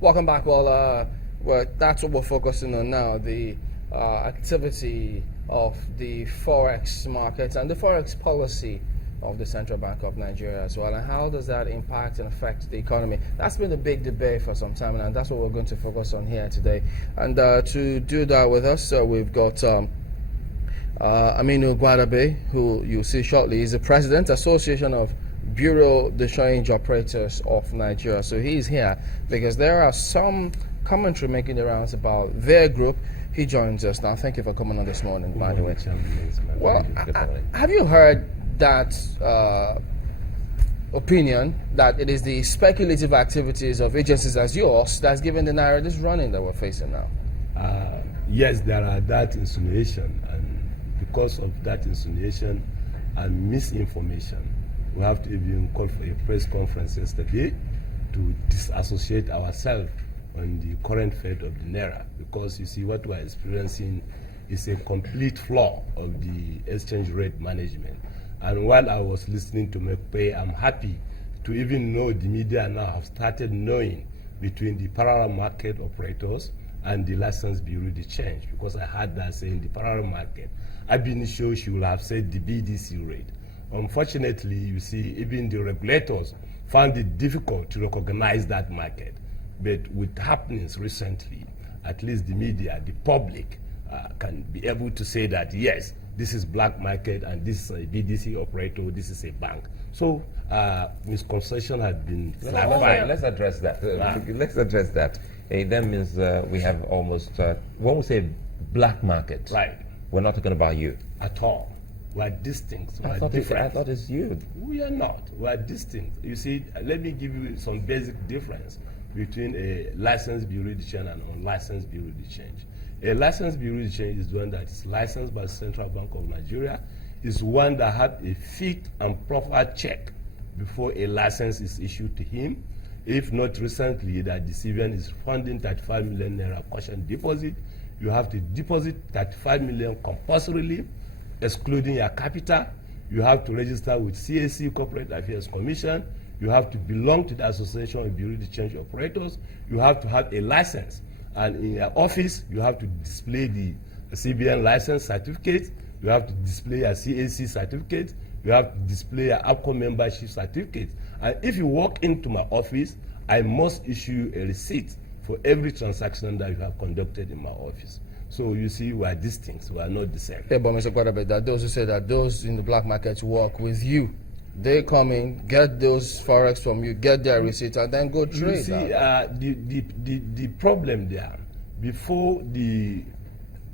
Welcome back. Well, that's what we're focusing on now, the activity of the forex markets and the forex policy of the Central Bank of Nigeria as well, and how does that impact and affect the economy? That's been a big debate for some time, and that's what we're going to focus on here today. And to do that with us, we've got Aminu Gwadabe, who you'll see shortly. He's the President, Association of Bureau de Change Operators of Nigeria. So he's here because there are some commentary making the rounds about their group. He joins us now. Thank you for coming on this morning, by the way. Well, have you heard that opinion that it is the speculative activities of agencies as yours that's given the Naira this running that we're facing now? Yes, there are that insinuation, and because of that insinuation and misinformation, we have to even call for a press conference yesterday to disassociate ourselves on the current fate of the Naira, because you see what we are experiencing is a complete flaw of the exchange rate management. And while I was listening to Mekpe, I'm happy to even know the media now have started knowing between the parallel market operators and the license bureau de change, because I heard that saying the parallel market. I've been sure she will have said the BDC rate. Unfortunately, you see, even the regulators found it difficult to recognize that market. But with happenings recently, at least the media, the public, can be able to say that, yes, this is black market and this is a BDC operator, this is a bank. So misconception had been clarified. Let's address that. Let's address that. That means we have almost, when we say black market, right, we're not talking about you. At all. We are distinct. I thought it's you. We are not. We are distinct. You see, let me give you some basic difference between a licensed bureau de change and unlicensed bureau de change. A licensed bureau de change is one that is licensed by the Central Bank of Nigeria, is one that has a fit and proper check before a license is issued to him. If not recently that the CBN is funding 35 million Naira caution deposit, you have to deposit 35 million compulsorily, excluding your capital. You have to register with CAC, Corporate Affairs Commission. You have to belong to the Association of Bureau de Change Operators. You have to have a license. And in your office, you have to display the CBN license certificate. You have to display a CAC certificate. You have to display your APCO membership certificate. And if you walk into my office, I must issue a receipt for every transaction that you have conducted in my office. So you see, we are distinct. We are not the same. Yeah, but Mr. Gwadabe, that those who say that those in the black markets work with you, they come in, get those forex from you, get their receipt, and then go trade. You see, the problem there, before the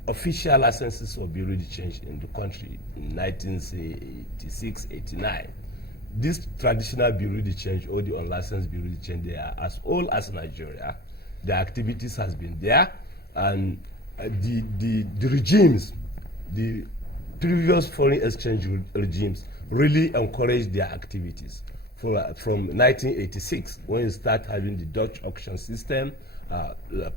official licenses of bureau de change in the country in 1986, 89, this traditional bureau de change or the unlicensed bureau de change, they are as old as Nigeria. The activities has been there, and the regimes, the previous foreign exchange regimes, really encouraged their activities. From 1986, when you start having the Dutch auction system,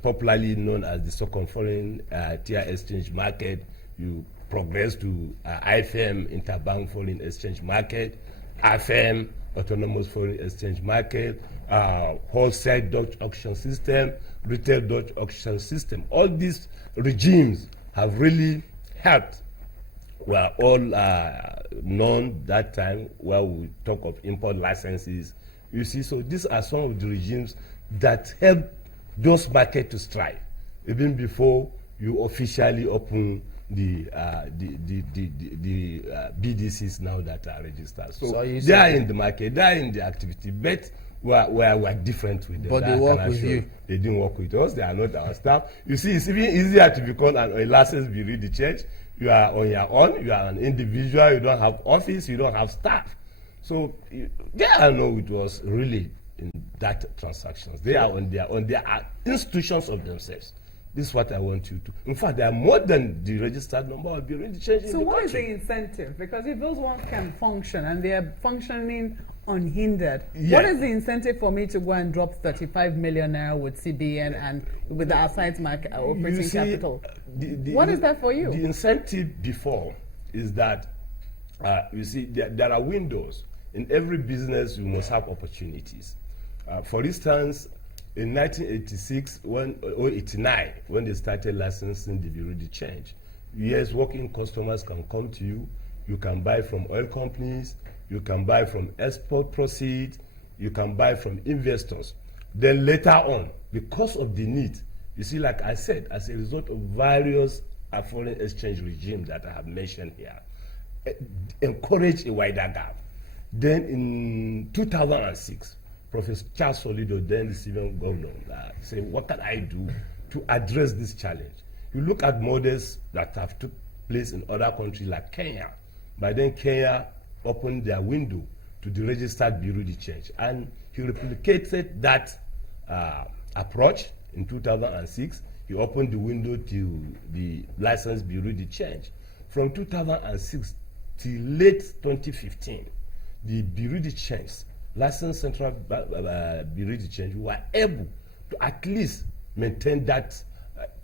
popularly known as the second foreign tier exchange market, you progress to IFM, interbank foreign exchange market, AFM, autonomous foreign exchange market, wholesale Dutch auction system, retail Dutch auction system. All these regimes have really helped. Were all known that time where we talk of import licenses. You see, so these are some of the regimes that help those markets to strive, even before you officially open the BDCs now that are registered. So they are in the market, they are in the activity, but we are different with them. But they work with you. They didn't work with us, they are not our staff. You see, it's even easier to become a licensed bureau de change. You are on your own, you are an individual, you don't have office, you don't have staff. So they are know it was really in that transactions. They are on their institutions of themselves. This is what I want you to. In fact, they are more than the registered number of bureau de change in the country. So what is the incentive? Because if those ones can function and they are functioning unhindered, what is the incentive for me to go and drop 35 million naira with CBN and with the outside market operating capital? What is that for you? The incentive before is that, you see, there are windows. In every business, you must have opportunities. For instance, in 1986, or 89, when they started licensing the Bureau de Change, yes, working customers can come to you. You can buy from oil companies. You can buy from export proceeds. You can buy from investors. Then later on, because of the need, you see, like I said, as a result of various foreign exchange regimes that I have mentioned here, encourage a wider gap. Then in 2006, Professor Charles Solido, then the civilian governor, said, what can I do to address this challenge? You look at models that have took place in other countries like Kenya. By then, Kenya opened their window to the registered Bureau de Change. And he replicated that approach in 2006. He opened the window to the licensed Bureau de Change. From 2006 till late 2015, the Bureau de Change, licensed central Bureau de Change, were able to at least maintain that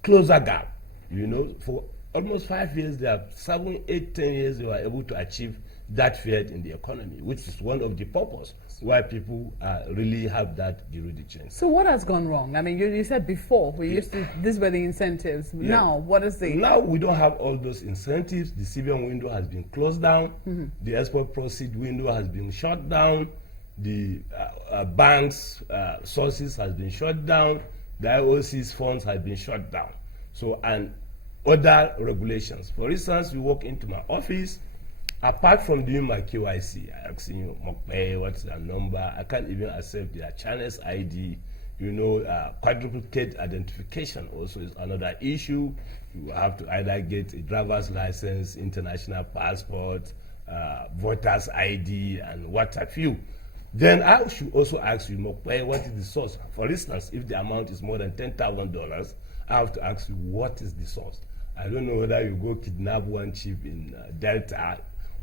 closer gap. You know, for almost 5 years, they have 7, 8, 10 years, they were able to achieve that fiat in the economy, which is one of the purpose why people really have that Bureau de Change. So what has gone wrong? I mean, you said before, we used to, these were the incentives. Yeah. Now, what is the... Now we don't have all those incentives. The civilian window has been closed down. The export proceed window has been shut down. The banks' sources has been shut down. The IOC's funds have been shut down. So, and other regulations. For instance, you walk into my office, apart from doing my KYC, I ask you, what's their number? I can't even accept their channel's ID. You know, quadruplicate identification also is another issue. You have to either get a driver's license, international passport, voter's ID, and what have you. Then I should also ask you, what is the source? For instance, if the amount is more than $10,000, I have to ask you, what is the source? I don't know whether you go kidnap one chief in Delta,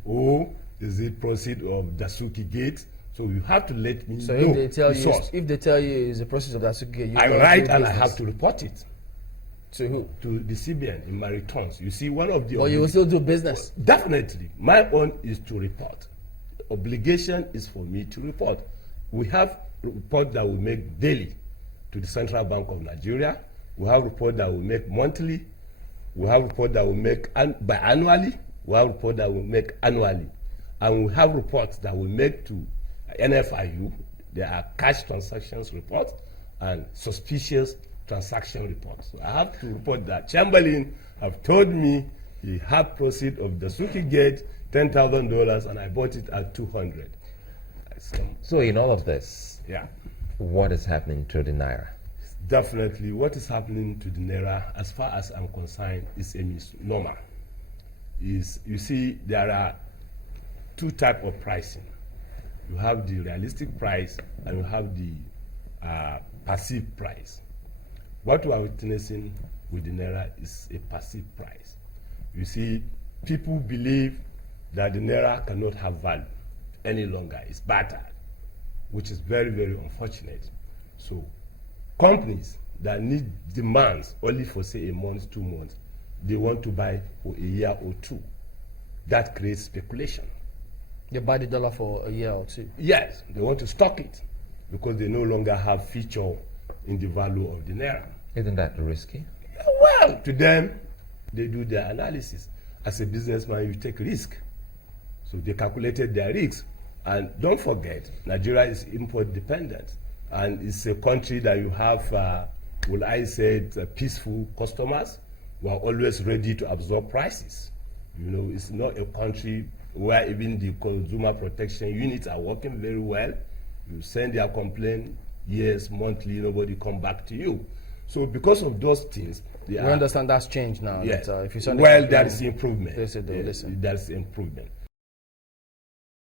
or is it proceed of Dasuki Gate? So you have to let me know if they tell the you, source. if they tell you it's a process of Dasuki Gate, you I don't write do and I business. have to report it. To who? To the CBN in my returns. You see, one of the... But you will still do business. Definitely. My own is to report. Obligation is for me to report. We have report that we make daily to the Central Bank of Nigeria. We have report that we make monthly. We have report that we make biannually. We have report that we make annually. And we have reports that we make to NFIU. There are cash transactions reports and suspicious transaction reports. So I have to report that Chamberlain have told me he had proceed of the Suki Gate, $10,000, and I bought it at 200. So in all of this, Yeah. what is happening to the Naira? Definitely, what is happening to the Naira, as far as I'm concerned, is normal. Is, you see, there are two types of pricing. You have the realistic price and you have the perceived price. What we are witnessing with the Naira is a perceived price. You see, people believe that the Naira cannot have value any longer. It's battered, which is very, very unfortunate. So companies that need demands only for, say, a month, 2 months, they want to buy for a year or two. That creates speculation. They buy the dollar for a year or two. Yes, they want to stock it because they no longer have feature in the value of the Naira. Isn't that risky? Well, to them, they do their analysis. As a businessman, you take risk. So they calculated their risks. And don't forget, Nigeria is import dependent. And it's a country that you have, peaceful customers who are always ready to absorb prices. You know, it's not a country where even the consumer protection units are working very well. You send their complaint, yes, monthly, nobody come back to you. So because of those things, We understand that's changed now. Yes. That, if you send well, there is improvement. They said they will listen. There is improvement.